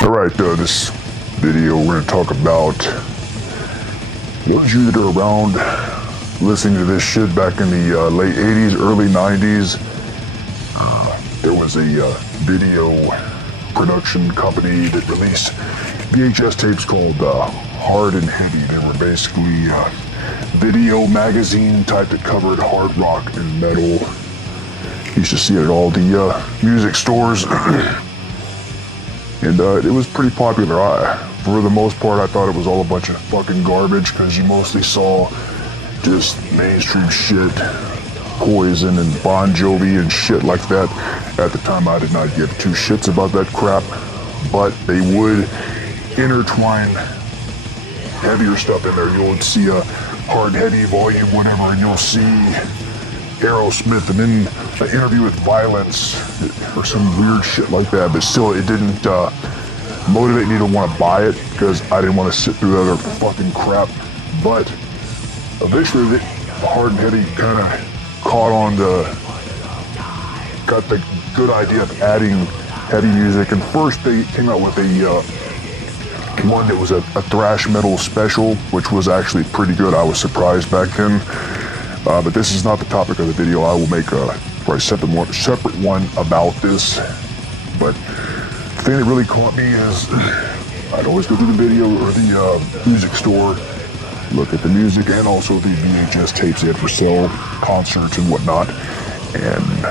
Alright, this video we're going to talk about those of you that are around listening to this shit back in the late 80s, early 90s. There was a video production company that released VHS tapes called Hard and Heavy. They were basically video magazine type that covered hard rock and metal. Used to see it at all the music stores. And it was pretty popular. For the most part, I thought it was all a bunch of fucking garbage because you mostly saw just mainstream shit, Poison and Bon Jovi and shit like that. At the time, I did not give two shits about that crap, but they would intertwine heavier stuff in there. You'll see a Hard Heavy volume, whatever, and you'll see Aerosmith and then an interview with Violence or some weird shit like that, but still it didn't motivate me to want to buy it because I didn't want to sit through that other fucking crap. But eventually the Hard and Heavy kind of caught on got the good idea of adding heavy music, and first they came out with a one that was a thrash metal special, which was actually pretty good. I was surprised back then. But this is not the topic of the video. I will make a separate one about this. But the thing that really caught me is I'd always go to the video or the music store, look at the music and also the VHS tapes they had for sale, concerts and whatnot. And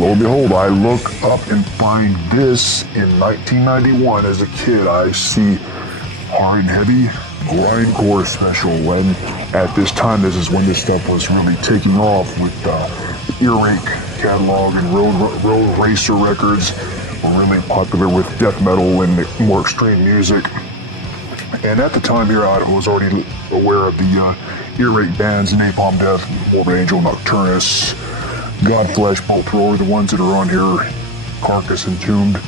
lo and behold, I look up and find this in 1991. As a kid, I see Hard and Heavy Grindcore special, and at this time, this is when this stuff was really taking off with the Earache catalog, and Road Racer records were really popular with death metal and more extreme music. And at the time here, I was already aware of the Earache bands, Napalm, Morbid, Nocturnus, Godflesh, both were the ones that are on here, Carcass, Entombed.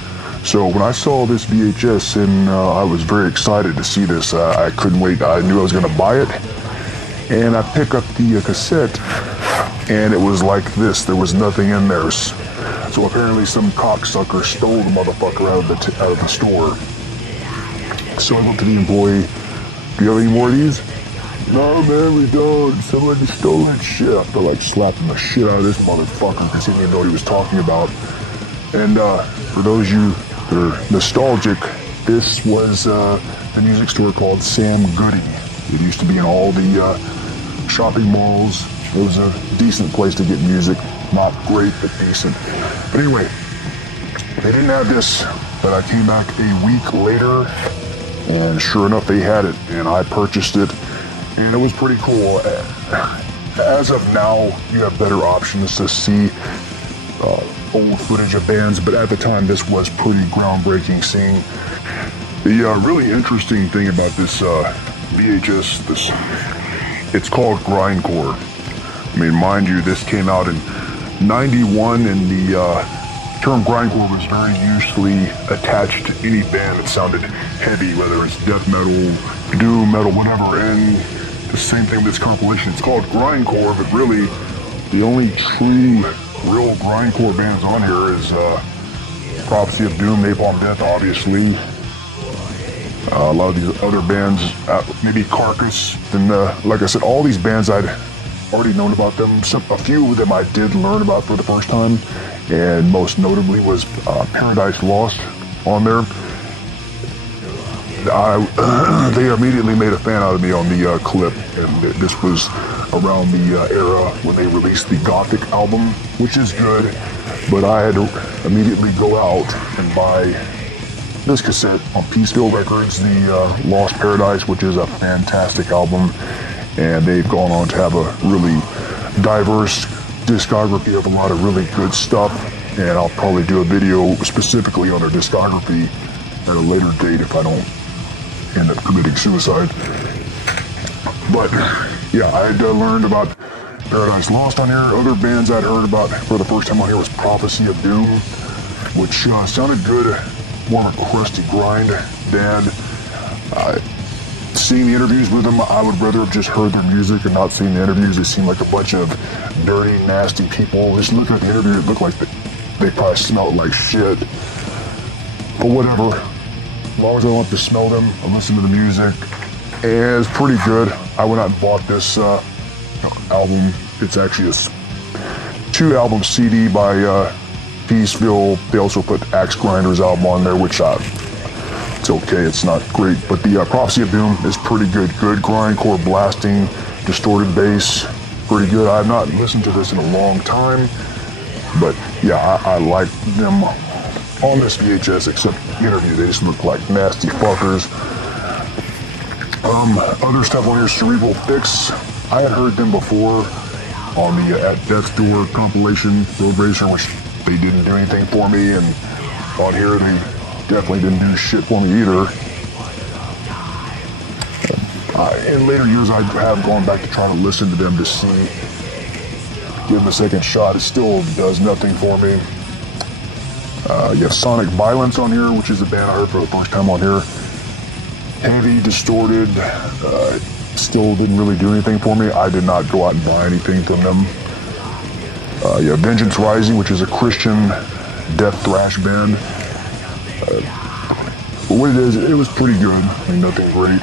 So when I saw this VHS, and I was very excited to see this. I couldn't wait. I knew I was going to buy it. And I pick up the cassette, and it was like this. There was nothing in there. So apparently some cocksucker stole the motherfucker out of the store. So I went to the employee, do you have any more of these? No, man, we don't. Somebody stole that shit. I felt like slapping the shit out of this motherfucker because he didn't even know what he was talking about. And for those of you that are nostalgic, this was a music store called Sam Goody. It used to be in all the shopping malls. It was a decent place to get music. Not great, but decent. But anyway, they didn't have this, but I came back a week later, and sure enough, they had it, and I purchased it, and it was pretty cool. As of now, you have better options to see old footage of bands, but at the time this was pretty groundbreaking seeing. The really interesting thing about this VHS, it's called Grindcore. I mean, mind you, this came out in 91, and the term Grindcore was very usually attached to any band that sounded heavy, whether it's death metal, doom metal, whatever. And the same thing with this compilation, it's called Grindcore, but really the only true real grindcore bands on here is Prophecy of Doom, Napalm Death, obviously. A lot of these other bands, maybe Carcass, and like I said, all these bands I'd already known about them. A few of them I did learn about for the first time, and most notably was Paradise Lost on there. They immediately made a fan out of me on the clip, and this was around the era when they released the Gothic album, which is good, but I had to immediately go out and buy this cassette on Peaceville Records, the Lost Paradise, which is a fantastic album, and they've gone on to have a really diverse discography of a lot of really good stuff, and I'll probably do a video specifically on their discography at a later date if I don't end up committing suicide. But yeah, I had learned about Paradise Lost on here. Other bands I'd heard about for the first time on here was Prophecy of Doom, which sounded good, more of a crusty grind band. Seeing the interviews with them, I would rather have just heard their music and not seen the interviews. They seemed like a bunch of dirty, nasty people. Just looking at the interview, it looked like they probably smelled like shit. But whatever. As long as I don't have to smell them, I listen to the music. And it's pretty good. I went out and bought this album. It's actually a 2-album CD by Peaceville. They also put Axe Grinder's album on there, which it's okay, it's not great. But the Prophecy of Doom is pretty good. Good grindcore blasting, distorted bass, pretty good. I've not listened to this in a long time, but yeah, I like them on this VHS, except the interview. They just look like nasty fuckers. Other stuff on here, Cerebral Fix. I had heard them before on the At Death's Door compilation, Road Racer, which they didn't do anything for me, and on here they definitely didn't do shit for me either. In later years, I have gone back to try to listen to them to see, give them a second shot. It still does nothing for me. You have Sonic Violence on here, which is a band I heard for the first time on here. Heavy, distorted, still didn't really do anything for me. I did not go out and buy anything from them. You have Vengeance Rising, which is a Christian death thrash band. But what it is, it was pretty good. I mean, nothing great.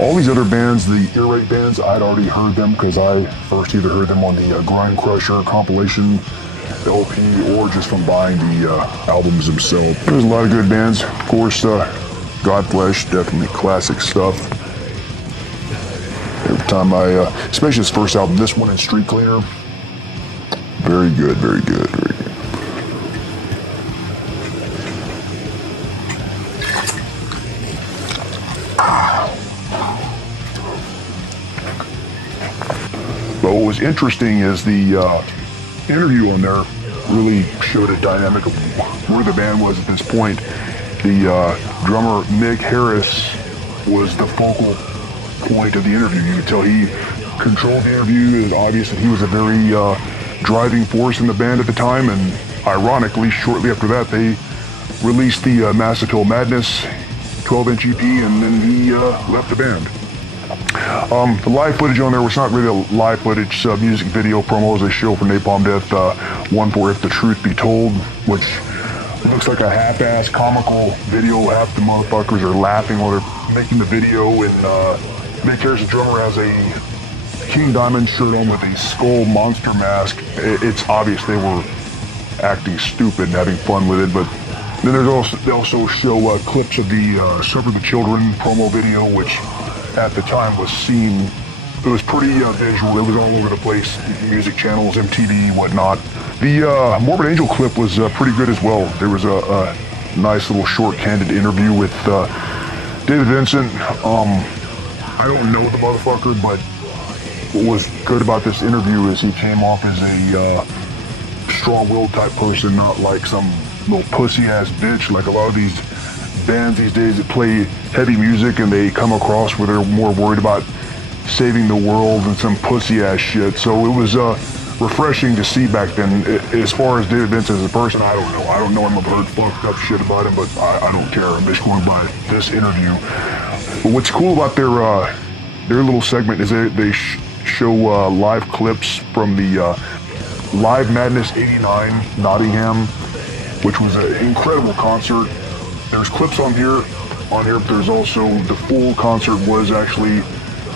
All these other bands, the ear rape bands, I'd already heard them because I first either heard them on the Grind Crusher compilation LP or just from buying the albums themselves. There's a lot of good bands. Of course, Godflesh, definitely classic stuff. Every time especially this first album, this one in Street Cleaner, very good, very good, very good. But what was interesting is the interview on there really showed a dynamic of where the band was at this point. The drummer Mick Harris was the focal point of the interview. You could tell he controlled the interview. It was obvious that he was a very driving force in the band at the time, and ironically, shortly after that, they released the Massacre Madness 12-inch EP, and then he left the band. The live footage on there was not really a live footage, music video promos they show for Napalm Death, one for If the Truth Be Told, which looks like a half-ass comical video. Half the motherfuckers are laughing while they're making the video, and Mick Harris, the drummer, has a King Diamond shirt on with a skull monster mask. It's obvious they were acting stupid and having fun with it, but then they also show clips of the Suffer the Children promo video, which at the time was seen. It was pretty visual. It was all over the place, music channels, MTV, whatnot. The Morbid Angel clip was pretty good as well. There was a nice little short, candid interview with David Vincent. I don't know the motherfucker, but what was good about this interview is he came off as a strong-willed type person, not like some little pussy-ass bitch like a lot of these bands these days that play heavy music and they come across where they're more worried about saving the world and some pussy-ass shit. So it was refreshing to see back then. As far as David Vincent as a person, I don't know. I don't know him. I've heard fucked up shit about him, but I don't care. I'm just going by this interview. But what's cool about their little segment is they show live clips from the Live Madness 89 Nottingham, which was an incredible concert. There's clips on here, but there's also the full concert was actually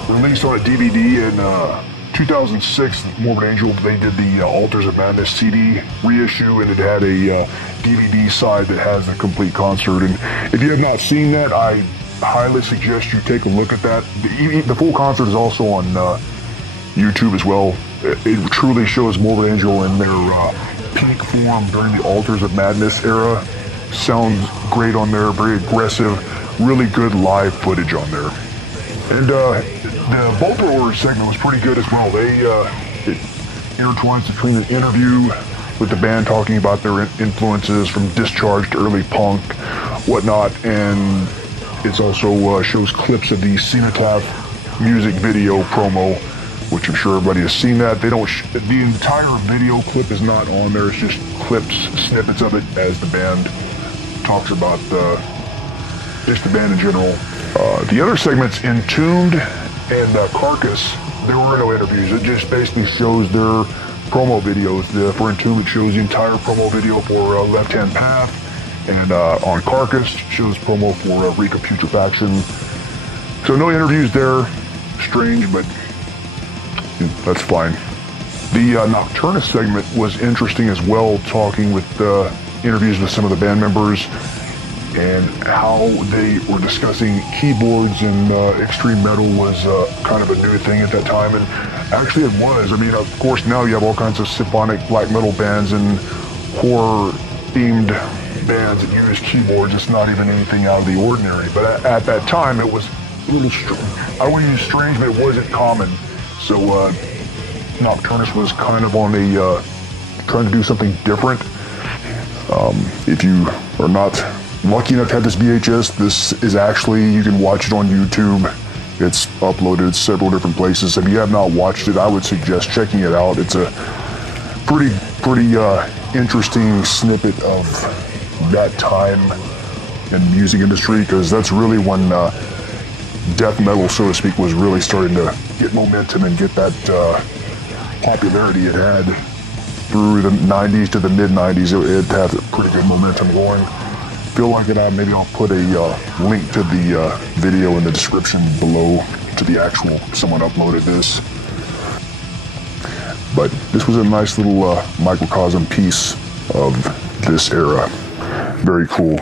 released on a DVD in 2006. Morbid Angel, they did the Altars of Madness CD reissue, and it had a DVD side that has the complete concert. And if you have not seen that, I highly suggest you take a look at that. The full concert is also on YouTube as well. It truly shows Morbid Angel in their peak form during the Altars of Madness era. Sounds great on there, very aggressive, really good live footage on there. And the vocal order segment was pretty good as well. It intertwines between an interview with the band talking about their influences from Discharged early punk, whatnot, and it also shows clips of the Cenotaph music video promo, which I'm sure everybody has seen that. They don't, the entire video clip is not on there. It's just clips, snippets of it as the band talks about just the band in general. The other segments, Entombed and Carcass, there were no interviews. It just basically shows their promo videos. For Entombed, it shows the entire promo video for Left Hand Path. And on Carcass, shows promo for Rika Putrefaction. So no interviews there. Strange, but that's fine. The Nocturnus segment was interesting as well, talking with interviews with some of the band members and how they were discussing keyboards and extreme metal was kind of a new thing at that time. And actually it was. I mean, of course, now you have all kinds of symphonic black metal bands and horror-themed bands that use keyboards. It's not even anything out of the ordinary. But at that time, it was a little strange. I wouldn't use strange, but it wasn't common. So Nocturnus was kind of on a trying to do something different. If you are not lucky enough to have this VHS, this is actually, you can watch it on YouTube. It's uploaded several different places. If you have not watched it, I would suggest checking it out. It's a pretty interesting snippet of that time in the music industry, because that's really when death metal, so to speak, was really starting to get momentum and get that popularity it had through the 90s to the mid-90s. It had a pretty good momentum going. Feel like it, maybe I'll put a link to the video in the description below to the actual, someone uploaded this. But this was a nice little microcosm piece of this era. Very cool.